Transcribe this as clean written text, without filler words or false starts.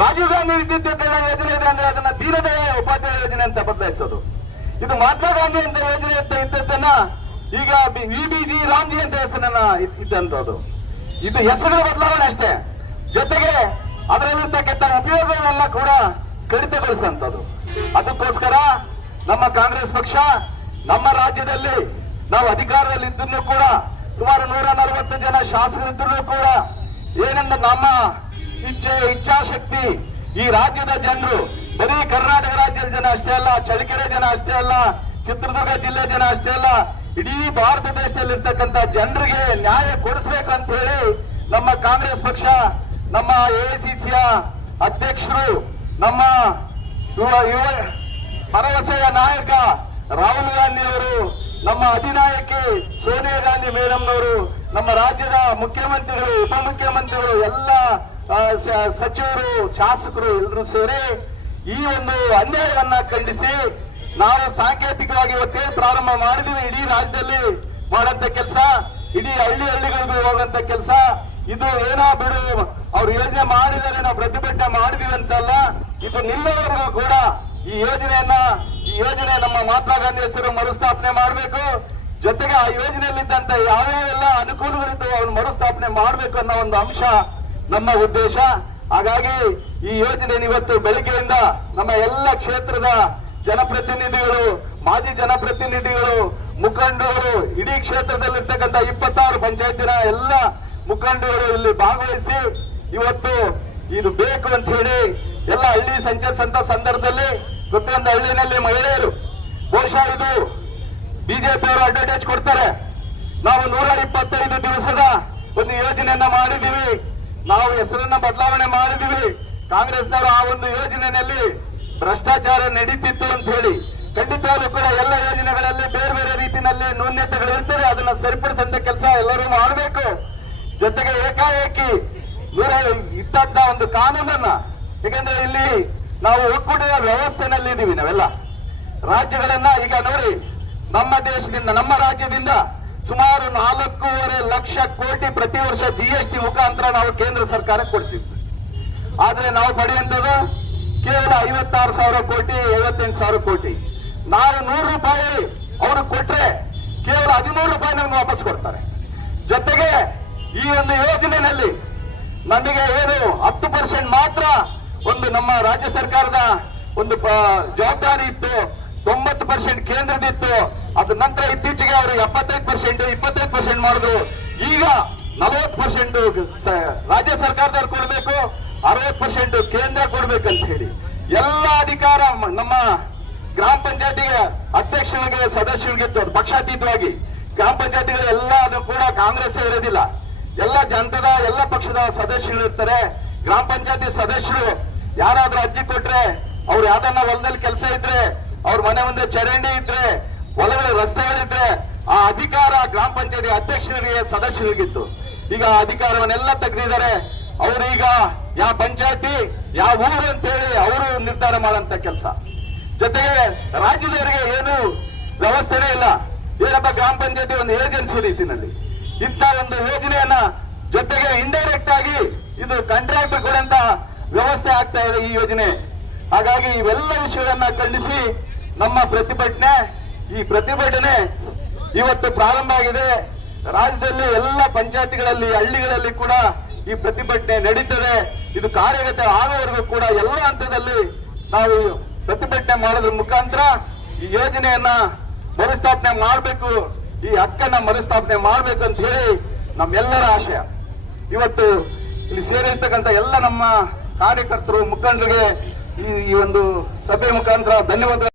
ರಾಜೀವ್ ಗಾಂಧಿ ವಿದ್ಯುತ್ ಯೋಜನೆ ಇದೆ ಅಂದ್ರೆ ಅದನ್ನ ದೀನದಯಾಳ್ ಉಪಾಧ್ಯಾಯ ಯೋಜನೆ ಅಂತ ಬದಲಾಯಿಸೋದು. ಇದು ಮಹಾತ್ಮ ಗಾಂಧಿ ಅಂತ ಯೋಜನೆ ಇದ್ದದ್ದನ್ನ ಈಗ ವಿಬಿಜಿ ರಾಮ್ಜಿ ಅಂತ ಹೆಸರನ್ನ ಇದ್ದಂಥದ್ದು. ಇದು ಹೆಸರುಗಳ ಬದಲಾವಣೆ ಅಷ್ಟೇ, ಜೊತೆಗೆ ಅದರಲ್ಲಿರ್ತಕ್ಕಂಥ ಉಪಯೋಗಗಳನ್ನೆಲ್ಲ ಕೂಡ ಕಡಿತಗೊಳಿಸುವಂಥದ್ದು. ಅದಕ್ಕೋಸ್ಕರ ನಮ್ಮ ಕಾಂಗ್ರೆಸ್ ಪಕ್ಷ ನಮ್ಮ ರಾಜ್ಯದಲ್ಲಿ ನಾವು ಅಧಿಕಾರದಲ್ಲಿ ಇದ್ರೂ ಕೂಡ ಸುಮಾರು 140 ಜನ ಶಾಸಕರಿದ್ರೂ ಕೂಡ ಏನಂದ್ರೆ ನಮ್ಮ ಇಚ್ಛಾಶಕ್ತಿ ಈ ರಾಜ್ಯದ ಜನರು, ಬರೀ ಕರ್ನಾಟಕ ರಾಜ್ಯದ ಜನ ಅಷ್ಟೇ ಅಲ್ಲ, ಚಳ್ಳಕೆರೆ ಜನ ಅಷ್ಟೇ ಅಲ್ಲ, ಚಿತ್ರದುರ್ಗ ಜಿಲ್ಲೆ ಜನ ಅಷ್ಟೇ ಅಲ್ಲ, ಇಡೀ ಭಾರತ ದೇಶದಲ್ಲಿರ್ತಕ್ಕಂಥ ಜನರಿಗೆ ನ್ಯಾಯ ಕೊಡಿಸ್ಬೇಕು ಅಂತ ಹೇಳಿ ನಮ್ಮ ಕಾಂಗ್ರೆಸ್ ಪಕ್ಷ, ನಮ್ಮ ಎಐಸಿಸಿಯ ಅಧ್ಯಕ್ಷರು, ನಮ್ಮ ಯುವ ಭರವಸೆಯ ನಾಯಕ ರಾಹುಲ್ ಗಾಂಧಿ ಅವರು, ನಮ್ಮ ಅಧಿನಾಯಕಿ ಸೋನಿಯಾ ಗಾಂಧಿ ಮೇಡಮ್ನವರು, ನಮ್ಮ ರಾಜ್ಯದ ಮುಖ್ಯಮಂತ್ರಿಗಳು, ಉಪಮುಖ್ಯಮಂತ್ರಿಗಳು, ಎಲ್ಲ ಸಚಿವರು, ಶಾಸಕರು ಎಲ್ಲರೂ ಸೇರಿ ಈ ಒಂದು ಅನ್ಯಾಯವನ್ನ ಖಂಡಿಸಿ ನಾವು ಸಾಂಕೇತಿಕವಾಗಿ ಇವತ್ತೇನು ಪ್ರಾರಂಭ ಮಾಡಿದೀವಿ, ಇಡೀ ರಾಜ್ಯದಲ್ಲಿ ಮಾಡಂತ ಕೆಲಸ, ಇಡೀ ಹಳ್ಳಿಗಳಿಗೂ ಹೋಗಂತ ಕೆಲಸ. ಇದು ಏನೋ ಬಿಡು, ಅವ್ರು ಯೋಜನೆ ಮಾಡಿದರೆ ನಾವು ಪ್ರತಿಭಟನೆ ಮಾಡಿದೀವಿ ಅಂತಲ್ಲ, ಇದು ನಿಲ್ಲವರೆಗೂ ಕೂಡ ಈ ಯೋಜನೆ ನಮ್ಮ ಮಹಾತ್ಮ ಗಾಂಧಿ ಹೆಸರು ಮರುಸ್ಥಾಪನೆ ಮಾಡಬೇಕು. ಜೊತೆಗೆ ಆ ಯೋಜನೆಯಲ್ಲಿದ್ದಂತ ಯಾವ್ಯಾವೆಲ್ಲ ಅನುಕೂಲಗಳಿದ್ದು ಅವ್ರು ಮರುಸ್ಥಾಪನೆ ಮಾಡಬೇಕು ಅನ್ನೋ ಒಂದು ಅಂಶ ನಮ್ಮ ಉದ್ದೇಶ. ಹಾಗಾಗಿ ಈ ಯೋಜನೆ ಇವತ್ತು ಬೆಳಗ್ಗೆಯಿಂದ ನಮ್ಮ ಎಲ್ಲ ಕ್ಷೇತ್ರದ ಜನಪ್ರತಿನಿಧಿಗಳು, ಮಾಜಿ ಜನಪ್ರತಿನಿಧಿಗಳು, ಮುಖಂಡರು, ಇಡೀ ಕ್ಷೇತ್ರದಲ್ಲಿರ್ತಕ್ಕಂಥ 26 ಪಂಚಾಯತಿನ ಎಲ್ಲ ಮುಖಂಡರು ಇಲ್ಲಿ ಭಾಗವಹಿಸಿ ಇವತ್ತು ಇದು ಬೇಕು ಅಂತ ಹೇಳಿ ಎಲ್ಲ ಹಳ್ಳಿ ಸಂಚರಿಸಂತ ಸಂದರ್ಭದಲ್ಲಿ ಪ್ರತಿಯೊಂದು ಹಳ್ಳಿನಲ್ಲಿ ಮಹಿಳೆಯರು, ಬಹುಶಃ ಇದು ಬಿಜೆಪಿ ಅವರು ಅಡ್ವರ್ಟೈಸ್ ಕೊಡ್ತಾರೆ, ನಾವು 125 ದಿವಸದ ಒಂದು ಯೋಜನೆಯನ್ನ ಮಾಡಿದೀವಿ, ನಾವು ಹೆಸರನ್ನ ಬದಲಾವಣೆ ಮಾಡಿದೀವಿ, ಕಾಂಗ್ರೆಸ್ನವರು ಆ ಒಂದು ಯೋಜನೆಯಲ್ಲಿ ಭ್ರಷ್ಟಾಚಾರ ನಡೀತಿತ್ತು ಅಂತ ಹೇಳಿ. ಖಂಡಿತವಾಗ್ಲೂ ಕೂಡ ಎಲ್ಲ ಯೋಜನೆಗಳಲ್ಲಿ ಬೇರೆ ಬೇರೆ ರೀತಿಯಲ್ಲಿ ನ್ಯೂನ್ಯತೆಗಳು ಇರ್ತದೆ, ಅದನ್ನ ಸರಿಪಡಿಸಂತ ಕೆಲಸ ಎಲ್ಲರೂ ಮಾಡಬೇಕು. ಜೊತೆಗೆ ಏಕಾಏಕಿ ಇಟ್ಟಂತ ಒಂದು ಕಾನೂನನ್ನ, ಯಾಕಂದ್ರೆ ಇಲ್ಲಿ ನಾವು ಒಕ್ಕೂಟದ ವ್ಯವಸ್ಥೆನಲ್ಲಿ ಇದೀವಿ ನಾವೆಲ್ಲ ರಾಜ್ಯಗಳನ್ನ. ಈಗ ನೋಡಿ, ನಮ್ಮ ದೇಶದಿಂದ, ನಮ್ಮ ರಾಜ್ಯದಿಂದ ಸುಮಾರು 4.5 ಲಕ್ಷ ಕೋಟಿ ಪ್ರತಿ ವರ್ಷ GST ಮುಖಾಂತರ ನಾವು ಕೇಂದ್ರ ಸರ್ಕಾರಕ್ಕೆ ಕೊಡ್ತೀವಿ. ಆದ್ರೆ ನಾವು ಪಡೆಯುವಂಥದ್ದು ಕೇವಲ 56,000 ಕೋಟಿ, 58,000 ಕೋಟಿ. ನಾವು 100 ರೂಪಾಯಿ ಅವ್ರಿಗೆ ಕೊಟ್ರೆ ಕೇವಲ 13 ರೂಪಾಯಿ ನಮ್ಗೆ ವಾಪಸ್ ಕೊಡ್ತಾರೆ. ಜೊತೆಗೆ ಈ ಒಂದು ಯೋಜನೆಯಲ್ಲಿ ನಮಗೆ ಏನು 10% ಮಾತ್ರ ಒಂದು ನಮ್ಮ ರಾಜ್ಯ ಸರ್ಕಾರದ ಒಂದು ಜವಾಬ್ದಾರಿ ಇತ್ತು, 90% ಕೇಂದ್ರದಿತ್ತು. ಅದ ನಂತರ ಇತ್ತೀಚೆಗೆ ಅವರು 75%, 25% ಮಾಡಿದ್ರು. ಈಗ 40% ರಾಜ್ಯ ಸರ್ಕಾರದವ್ರು ಕೊಡಬೇಕು, 60% ಕೇಂದ್ರ ಕೊಡ್ಬೇಕಂತ ಹೇಳಿ ಎಲ್ಲ ಅಧಿಕಾರ ನಮ್ಮ ಗ್ರಾಮ ಪಂಚಾಯತಿಗೆ ಅಧ್ಯಕ್ಷರಿಗೆ, ಸದಸ್ಯರಿಗೆ ಪಕ್ಷಾತೀತವಾಗಿ ಗ್ರಾಮ ಪಂಚಾಯತಿಗಳು ಎಲ್ಲಾನು ಕೂಡ ಕಾಂಗ್ರೆಸ್ ಇರೋದಿಲ್ಲ, ಎಲ್ಲ ಜನತದ ಎಲ್ಲ ಪಕ್ಷದ ಸದಸ್ಯರು ಇರ್ತಾರೆ. ಗ್ರಾಮ ಪಂಚಾಯತಿ ಸದಸ್ಯರು ಯಾರಾದ್ರೂ ಅರ್ಜಿ ಕೊಟ್ರೆ, ಅವ್ರು ಯಾವ್ದನ್ನ ಹೊಲದಲ್ಲಿ ಕೆಲಸ ಇದ್ರೆ, ಅವ್ರ ಮನೆ ಮುಂದೆ ಚರಂಡಿ ಇದ್ರೆ, ಒಳಗಡೆ ರಸ್ತೆಗಳಿದ್ರೆ, ಆ ಅಧಿಕಾರ ಗ್ರಾಮ ಪಂಚಾಯತಿ ಅಧ್ಯಕ್ಷರಿಗೆ, ಸದಸ್ಯರಿಗಿತ್ತು. ಈಗ ಅಧಿಕಾರವನ್ನೆಲ್ಲ ತೆಗೆದಿದ್ದಾರೆ. ಅವರು ಈಗ ಯಾವ ಪಂಚಾಯತಿ ಯಾವ ಊರು ಅಂತ ಹೇಳಿ ಅವರು ನಿರ್ಧಾರ ಮಾಡಂತ ಕೆಲಸ. ಜೊತೆಗೆ ರಾಜ್ಯದವರಿಗೆ ಏನು ವ್ಯವಸ್ಥೆನೇ ಇಲ್ಲ. ಏನಪ್ಪ, ಗ್ರಾಮ ಪಂಚಾಯತಿ ಒಂದು ಏಜೆನ್ಸಿ ರೀತಿಯಲ್ಲಿ ಇಂಥ ಒಂದು ಯೋಜನೆಯನ್ನ, ಜೊತೆಗೆ ಇಂಡೈರೆಕ್ಟ್ ಆಗಿ ಇದು ಕಾಂಟ್ರಾಕ್ಟ್ ಕೊಡಂತ ವ್ಯವಸ್ಥೆ ಆಗ್ತಾ ಇದೆ ಈ ಯೋಜನೆ. ಹಾಗಾಗಿ ಇವೆಲ್ಲ ವಿಷಯವನ್ನ ಖಂಡಿಸಿ ನಮ್ಮ ಈ ಪ್ರತಿಭಟನೆ ಇವತ್ತು ಪ್ರಾರಂಭ ಆಗಿದೆ. ರಾಜ್ಯದಲ್ಲಿ ಎಲ್ಲ ಪಂಚಾಯತಿಗಳಲ್ಲಿ, ಹಳ್ಳಿಗಳಲ್ಲಿ ಕೂಡ ಈ ಪ್ರತಿಭಟನೆ ನಡೀತದೆ. ಇದು ಕಾರ್ಯಗತ ಆಗುವವರೆಗೂ ಕೂಡ ಎಲ್ಲ ಹಂತದಲ್ಲಿ ನಾವು ಪ್ರತಿಭಟನೆ ಮಾಡೋದ್ರ ಮುಖಾಂತರ ಈ ಯೋಜನೆಯನ್ನ ಮರುಸ್ಥಾಪನೆ ಮಾಡಬೇಕು, ಈ ಹಕ್ಕನ್ನ ಮರುಸ್ಥಾಪನೆ ಮಾಡಬೇಕು ಅಂತ ಹೇಳಿ ನಮ್ಮೆಲ್ಲರ ಆಶಯ. ಇವತ್ತು ಇಲ್ಲಿ ಸೇರಿರ್ತಕ್ಕಂಥ ಎಲ್ಲ ನಮ್ಮ ಕಾರ್ಯಕರ್ತರು, ಮುಖಂಡರಿಗೆ ಈ ಒಂದು ಸಭೆ ಮುಖಾಂತರ ಧನ್ಯವಾದ.